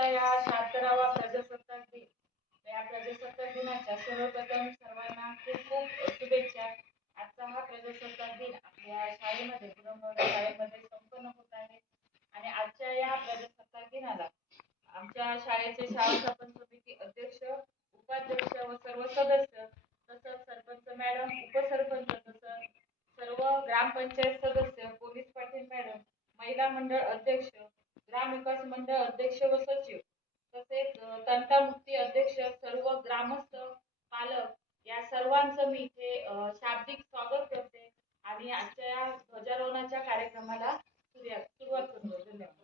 आजचा या शहात्तरावा प्रजासत्ताक दिन या प्रजासत्ताक दिनाच्या सर्वप्रथम सर्वांना खूप खूप शुभेच्छा. आजचा हा प्रजासत्ताक दिन आपल्या शाळेमध्ये पुरंदर शाळेमध्ये संपन्न होत आहे. आणि आजच्या या प्रजासत्ताक दिनाला आमच्या शाळेचे शाळा समिती अध्यक्ष उपाध्यक्ष व सर्व सदस्य तसंच सरपंच मॅडम उपसरपंच तसंच सर्व ग्रामपंचायत सदस्य पोलीस पाटील मॅडम महिला मंडळ अध्यक्ष मंडळ अध्यक्ष व सचिव तसेच तंटामुक्ती अध्यक्ष सर्व ग्रामस्थ पालक या सर्वांचं मी इथे शाब्दिक स्वागत करते आणि आजच्या या ध्वजारोहणाच्या कार्यक्रमाला सुरुवात सुरुवात करतो. धन्यवाद.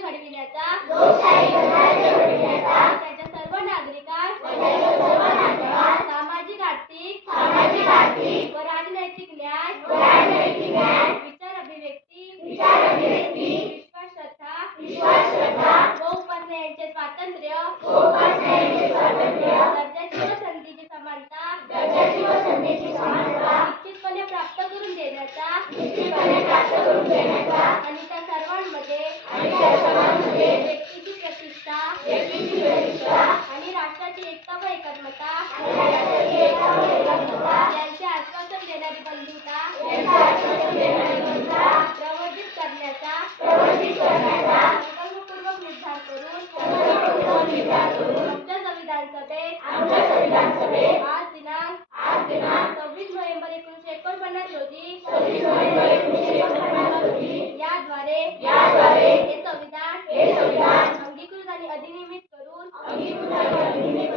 घडविण्याचा त्याच्या सर्व नागरिकांस सामाजिक आर्थिक सामाजिक आर्थिक व राजनैतिक न्याय राजनैतिक न्याय विचार अभिव्यक्ती विचार अभिव्यक्ती विश्वास श्रद्धा विश्वास श्रद्धा व उपासना यांचे स्वातंत्र्य स्वातंत्र्य दर्जाची व संधीची समानता दर्जाची व संधीची समानता निश्चितपणे प्राप्त करून देण्याचा निश्चितपणे प्राप्त करून देण्याचा आणि त्या आणि व्यक्तीची प्रतिष्ठा आणि राष्ट्राची एकता व एकात्मता. Amen.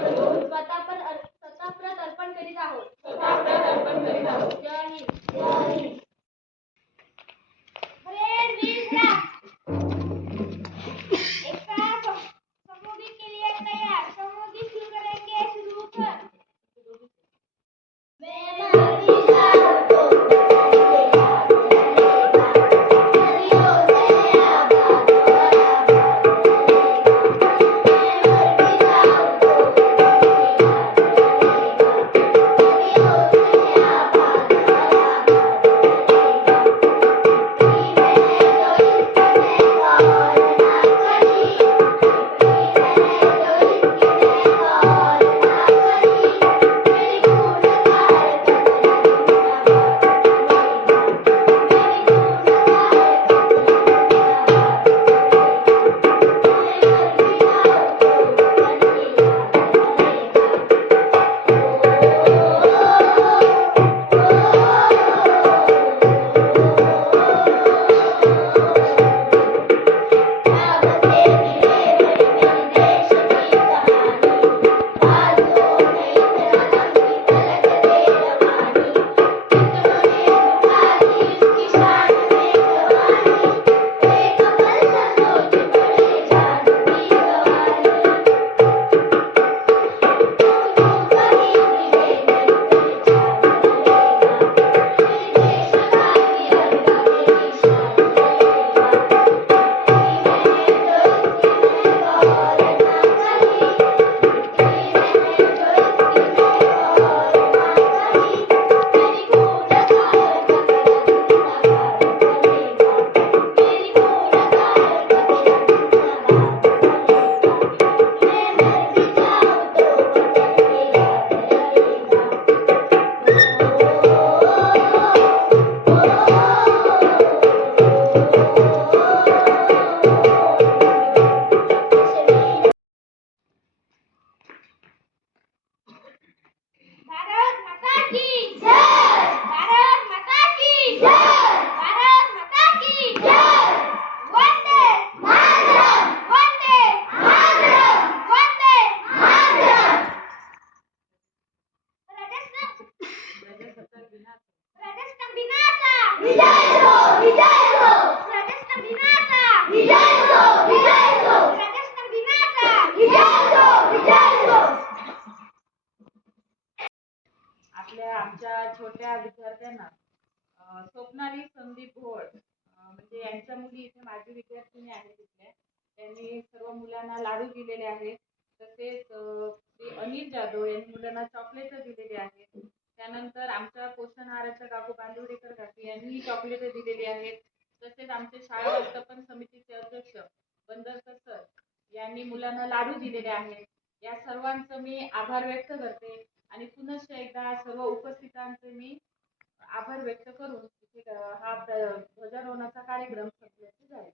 विद्यार्थ्यांना स्वप्नाली संदीप भोळ म्हणजे यांच्या मुली इथे माझी विद्यार्थिनी आहेत तिथल्या त्यांनी सर्व मुलांना लाडू दिलेले आहेत. तसेच अनिल जाधव यांनी मुलांना चॉकलेट दिलेली आहेत. त्यानंतर आमच्या पोषण आहाराच्या काकू बांदिवडेकर काकी यांनी चॉकलेट दिलेली आहेत. तसेच आमचे शाळा व्यवस्थापन समितीचे अध्यक्ष बंदरकर सर यांनी मुलांना लाडू दिलेले आहेत. या सर्वांचं मी आभार व्यक्त करते आणि पुनश्च एकदा सर्व उपस्थितांचे मी आभार व्यक्त करून हा ध्वजारोहणाचा कार्यक्रम संपल्याचे जाईल